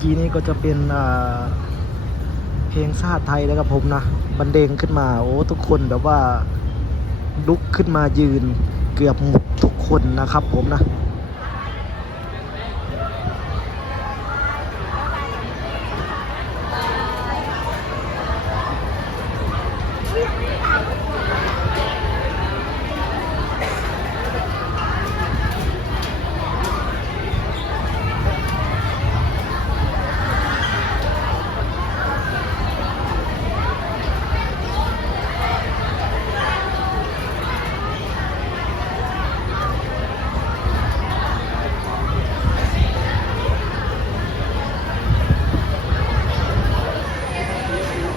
กี้นี้ก็จะเป็นเพลงชาติไทยนะครับผมนะบรรเลงขึ้นมาโอ้ทุกคนแบบว่าลุกขึ้นมายืนเกือบหมดทุกคนนะครับผมนะ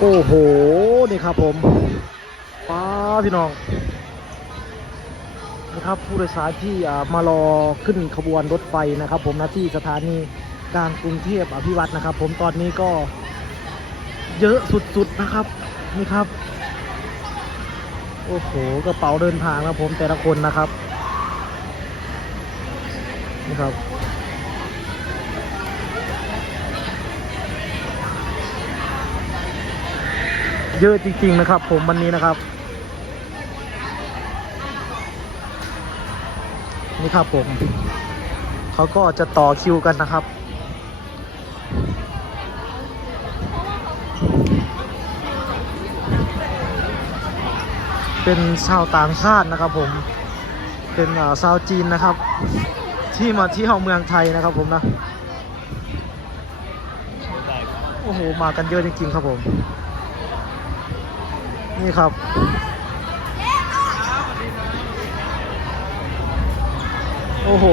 โอ้โห นี่ครับผมป้าพี่น้องนะครับผู้โดยสารที่มารอขึ้นขบวนรถไฟนะครับ ผมนะที่สถานีกลางกรุงเทพอภิวัตนะครับ ผมตอนนี้ก็เยอะสุดๆนะครับนี่ครับ โอ้โหกระเป๋าเดินทางนะผมแต่ละคนนะครับนี่ครับ เยอะจริง ๆ นะครับ ผมวันนี้นะครับ นี่ครับผมเขาก็จะต่อคิวกันนะครับ เป็นชาวต่างชาตินะครับผมเป็นชาวจีนนะครับ ที่มาเที่ยวเมืองไทยนะครับผมนะโอ้โห มากันเยอะจริง ๆ ครับผม นี่ครับ โอ้โห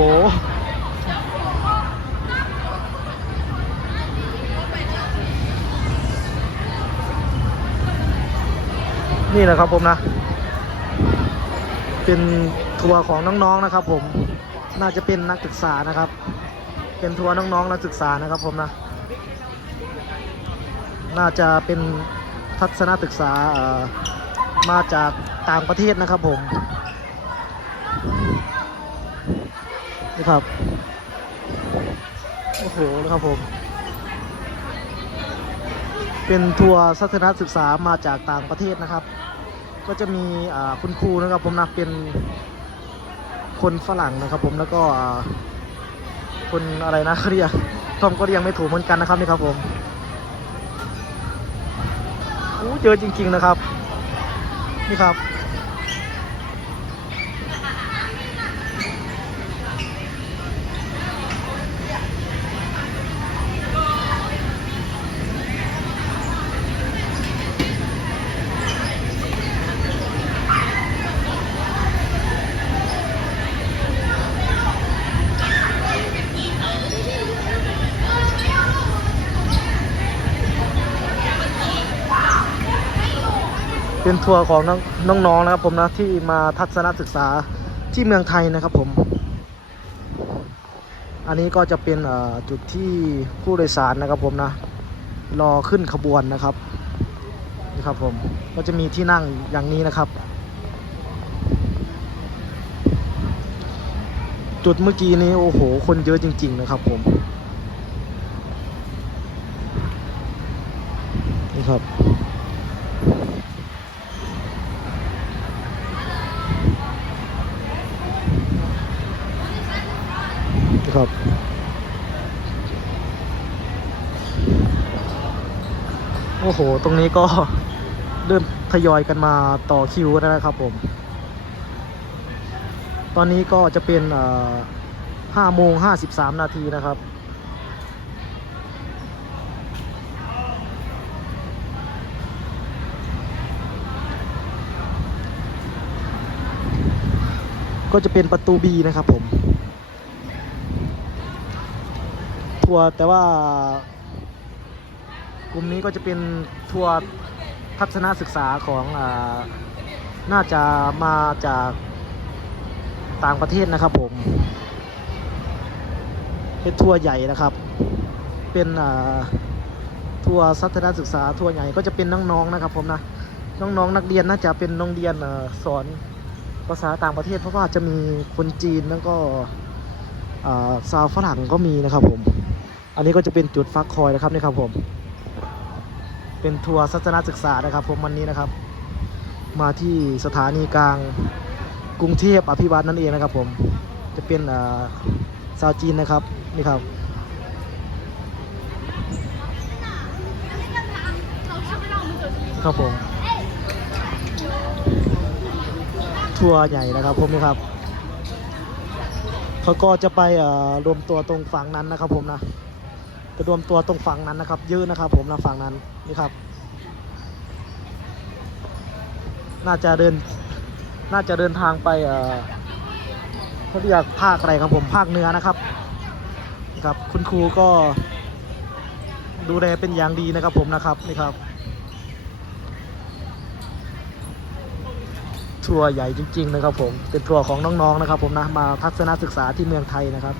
นี่แหละครับผมนะ เป็นทัวร์ของน้องๆนะครับ ผม น่าจะเป็นนักศึกษานะครับ เป็นทัวร์น้องๆนักศึกษานะครับผมนะ น่าจะเป็น ทัศนศึกษามาจากต่างประเทศนะครับผมนี่ครับโอ้โหนะครับผม เป็นทัวร์ทัศนศึกษามาจากต่างประเทศนะครับ ก็จะมีคุณครูนะครับผมนะเป็นคนฝรั่งนะครับผมแล้วก็คนอะไรนะเขาเรียกทอมก็เรียงไม่ถูกเหมือนกันนะครับนี่ครับผม เจอจริง ๆนะครับ นี่ครับ เป็นทัวร์ของน้องๆนะครับผมนะที่มาทัศนศึกษาที่เมืองไทยนะครับผม อันนี้ก็จะเป็นจุดที่ผู้โดยสารนะครับผมนะ รอขึ้นขบวนนะครับนี่ครับผมก็จะมีที่นั่งอย่างนี้นะครับ จุดเมื่อกี้นี้โอ้โห คนเยอะจริง ๆ นะครับผมนี่ครับ ครับโอ้โห ตรงนี้ก็เริ่มทยอยกันมาต่อคิวแล้วนะครับผม ตอนนี้ก็จะเป็นห้าโมงห้าสิบสามนาทีนะครับ ก็จะเป็นประตูบีนะครับผม ทัวร์แต่ว่ากลุ่มนี้ก็จะเป็นทัวร์ทัศนศึกษาของอน่าจะมาจากต่างประเทศนะครับผมเป็นทัวร์ใหญ่นะครับ เป็นทัวร์ทัศนศึกษาทัวร์ใหญ่ก็จะเป็นน้องๆนะครับผมนะน้องๆนักเรียนน่าจะเป็นโรงเรียนอสอนภาษาต่างประเทศ เพราะว่าจะมีคนจีนแล้วก็อ่าชาวฝรั่งก็มีนะครับผม อันนี้ก็จะเป็นจุดฟักคอยนะครับนี่ครับผม เป็นทัวร์ทัศนศึกษานะครับ ผมวันนี้นะครับ มาที่สถานีกลางกรุงเทพอภิวัตนั่นเองนะครับ ผมจะเป็นชาวจีนนะครับนี่ครับครับผมทัวร์ใหญ่นะครับผมนี่ครับเขาก็จะไปรวมตัวตรงฝั่งนั้นนะครับผมนะ จะรวมตัวตรงฝั่งนั้นนะครับยอะนะครับผมนะฝั่งนั้นนี่ครับ น่าจะเดิน น่าจะเดินทางไปเอ่อเขาเรียกภาคอะไรครับผมภาคเหนือนะครับนี่ครับ คุณครูก็ดูแลเป็นอย่างดีนะครับผมนะครับนี่ครับทัวร์ใหญ่จริง ๆ นะครับผมเป็นทัวร์ของน้องๆนะครับ ผมนะมาทัศนศึกษาที่เมืองไทยนะครับ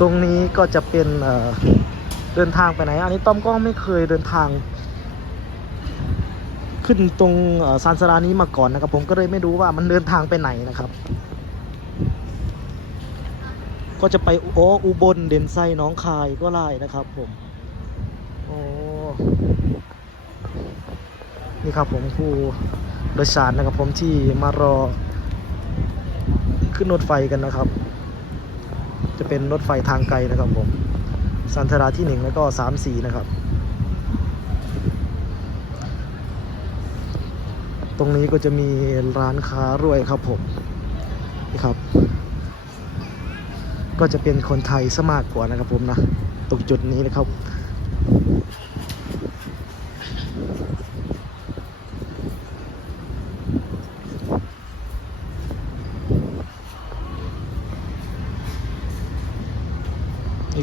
ตรงนี้ก็จะเป็นเดินทางไปไหน อันนี้ต้อมก็ไม่เคยเดินทาง ขึ้นตรงซานสรานี้มาก่อนนะครับ ผมก็เลยไม่รู้ว่ามันเดินทางไปไหนนะครับ ก็จะไปโอ้อุบลเด่นไซน้องคายก็ไล่นะครับ ผมโอ้นี่ครับผมผู้โดยสารนะครับผมที่มารอขึ้นรถไฟกันนะครับ จะเป็นรถไฟทางไกลนะครับผมสันทราที่หนึ่งแล้วก็สามสี่นะครับ ตรงนี้ก็จะมีร้านค้ารวยครับผมนี่ครับ ก็จะเป็นคนไทยซะมากกว่านะครับผมนะ ตรงจุดนี้นะครับ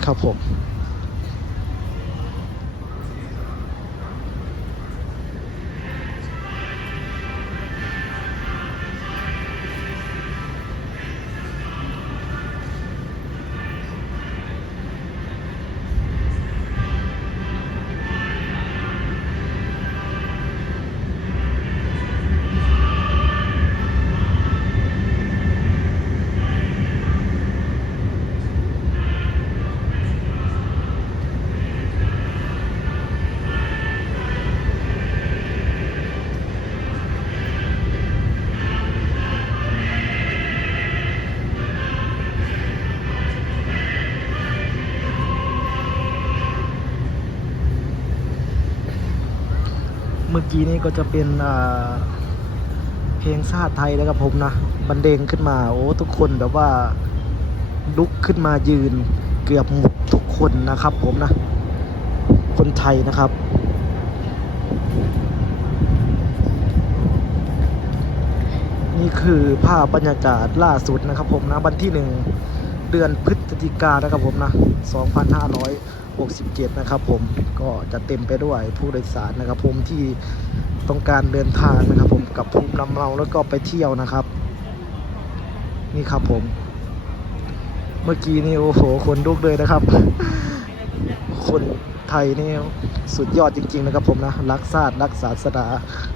ครับผม กี้นี่ก็จะเป็นเพลงชาติไทยนะครับผมนะบรรเลงขึ้นมาโอ้ทุกคนแบบว่าลุกขึ้นมายืนเกือบหมดทุกคนนะครับผมนะ คนไทยนะครับนี่คือภาพบรรยากาศล่าสุดนะครับผมนะวันที่หนึ่งเดือนพฤศจิกายนะครับผมนะ 67 นะครับผมก็จะเต็มไปด้วยผู้โดยสารนะครับผมที่ต้องการเดินทางนะครับผมกับภูมิลำเนาแล้วก็ไปเที่ยวนะครับ นี่ครับผม เมื่อกี้นี่โอ้โหคนลุกเลยนะครับ คนไทยนี่สุดยอดจริง ๆ นะครับผมนะรักชาติรักศาสนา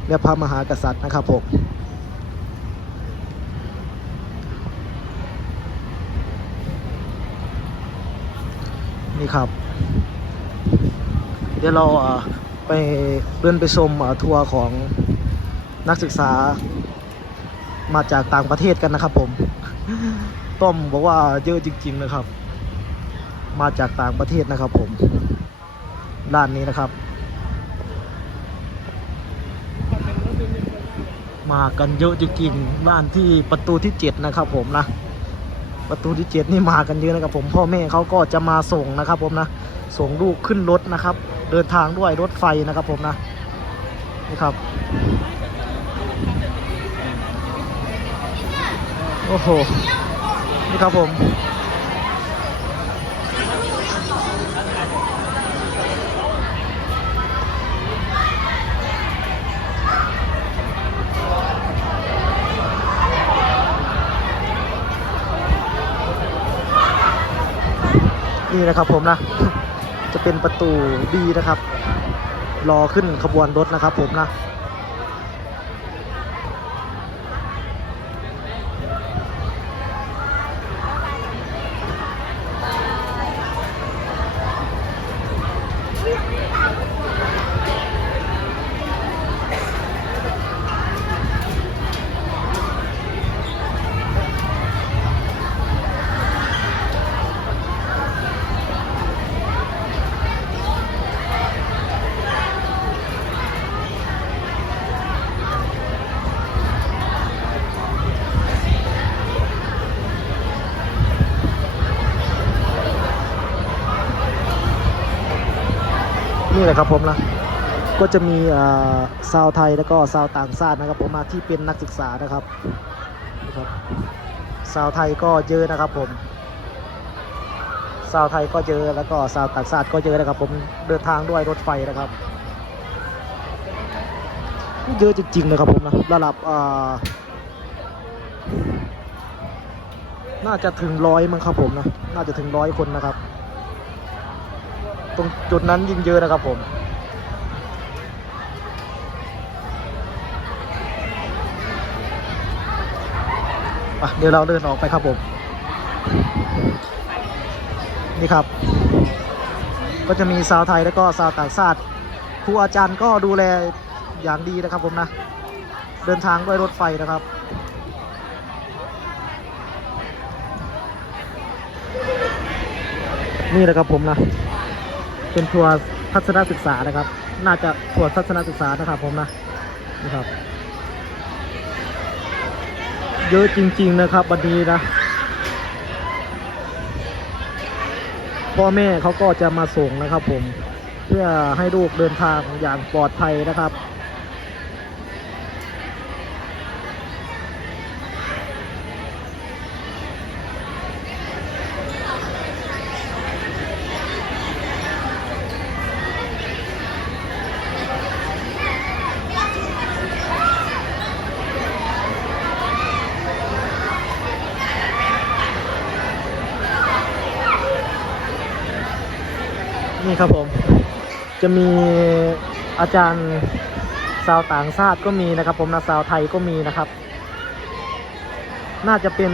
และพระมหากษัตริย์นะครับผม นี่ครับ เดี๋ยวเราไปเดินไปชมทัวร์ของนักศึกษามาจากต่างประเทศกันนะครับผม ต้อมบอกว่าเยอะจริงๆนะครับ มาจากต่างประเทศนะครับผมด้านนี้นะครับ มากันเยอะจริงๆด้านที่ประตูที่เจ็ดนะครับผมนะ ประตูที่เจ็ดนี่มากันเยอะนะครับผมพ่อแม่เขาก็จะมาส่งนะครับ ผมนะส่งลูกขึ้นรถนะครับ เดินทางด้วยรถไฟนะครับ ผมนะนี่ครับโอ้โหนี่ครับผม นี่นะครับผมนะ จะเป็นประตู B นะครับ รอขึ้นขบวนรถนะครับผมนะ นี่แหละครับผมนะก็จะมีอ่าวไทยแล้วก็ซาวต่างชาตินะครับ ผมมาที่เป็นนักศึกษานะครับนะครับซาวไทยก็เยอะนะครับผมซาวไทยก็เยอะแล้วก็ซาวต่างชาติก็เยอะนะครับ ผมเดินทางด้วยรถไฟนะครับเยอะจริงๆนะครับผมนะระดับน่าจะถึงร้อยมั้งครับผมนะน่าจะถึงร้อยคนนะครับ รงจุดนั้นยิ่งเยอะนะครับผมเดี๋ยวเราเดินออกไปครับผม นี่ครับ ก็จะมีสาวไทยแล้วก็สาวต่างชาติครูอาจารย์ก็ดูแลอย่างดีนะครับผมนะ เดินทางด้วยรถไฟนะครับนี่นะครับผมนะ เป็นทัวร์ทัศนศึกษานะครับ น่าจะทัวร์ทัศนศึกษานะครับผมนะนะครับ เยอะจริง ๆนะครับวันนี้นะพ่อแม่เขาก็จะมาส่งนะครับผมเพื่อให้ลูกเดินทางอย่างปลอดภัยนะครับ นี่ครับผม จะมีอาจารย์สาวต่างชาติก็มีนะครับ ผมนะสาวไทยก็มีนะครับ น่าจะเป็น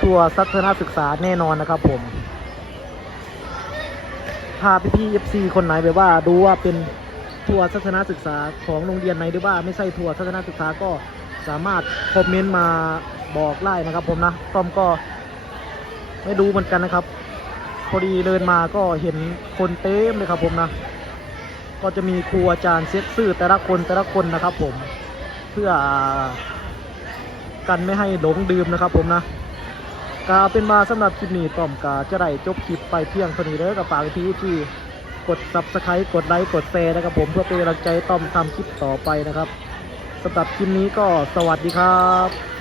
ทัวร์ทัศนศึกษาแน่นอนนะครับ ผมถ้าพี่พี่เอฟซีคนไหนแบบว่าดูว่าเป็นทัวร์ทัศนศึกษาของโรงเรียนไหนหรือว่าไม่ใช่ทัวร์ทัศนศึกษาก็สามารถคอมเมนต์มาบอกได้นะครับ ผมนะต้อมก็ไม่รู้เหมือนกันนะครับ พอดีเดินมาก็เห็นคนเต็มเลยครับผมนะ ก็จะมีครูอาจารย์เช็คชื่อแต่ละคนแต่ละคนนะครับผม เพื่อกันไม่ให้หลงดื่มนะครับผมนะกาเป็นมาสำหรับคลิปนี้ต้อมกาจะได้จบคลิปไปเพียงเท่านี้เลยกับฝากพี่ที่กด subscribe กดไลค์กดแชร์นะครับผมเพื่อเป็นกำลังใจต้อมทำคลิปต่อไปนะครับสำหรับคลิปนี้ก็สวัสดีครับ